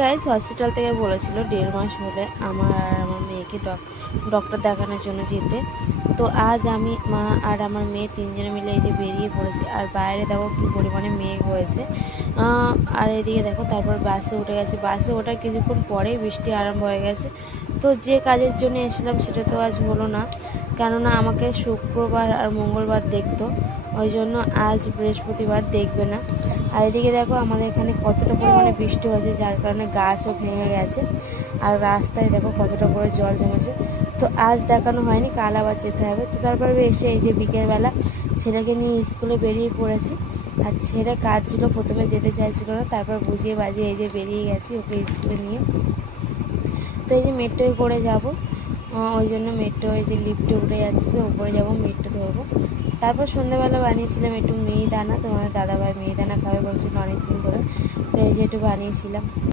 Guys, hospital থেকে বলেছিল 1.5 মাস হলে আমার আর আমার মেয়েকে ডক্টর দেখানোর জন্য যেতে। তো আজ আমি, মা আর আমার মেয়ে তিনজনে মিলে এই যে বেরিয়ে পড়েছি। আর বাইরে দেখো কী পরিমাণে মেঘ হয়েছে। আর এদিকে দেখো, তারপর বাসে উঠে গেছে। বাসে ওঠার কিছুক্ষণ পরেই বৃষ্টি আরম্ভ হয়ে গেছে। তো যে কাজের জন্য এসেছিলাম সেটা তো আজ হলো না, কেননা আমাকে শুক্রবার আর মঙ্গলবার দেখতো, ওই জন্য আজ বৃহস্পতিবার দেখবে না। আর এদিকে দেখো আমাদের এখানে কতটা পরিমাণে বৃষ্টি হয়েছে, যার কারণে গাছও ভেঙে গেছে। আর রাস্তায় দেখো কতটা করে জল জমেছে। তো আজ দেখানো হয়নি, কাল আবার যেতে হবে। তো তারপরে এসে এই যে বিকেলবেলা ছেলেকে নিয়ে স্কুলে বেরিয়ে পড়েছি। আর ছেলে কাজ ছিল, প্রথমে যেতে চাইছিল না, তারপর বুঝিয়ে বাজিয়ে এই যে বেরিয়ে গেছি ওকে স্কুলে নিয়ে। তো এই যে মেট্রোয় করে যাব, ওই জন্য মেট্রো এই যে লিফটে উঠে যাচ্ছিলো, উপরে যাব, মেট্রো ধরবো। তারপর সন্ধ্যেবেলা বানিয়েছিলাম একটু মিহিদানা, তোমাদের দাদাভাই মিহিদানা খাবে বলছিল অনেকদিন ধরে, তো এই যে একটু বানিয়েছিলাম।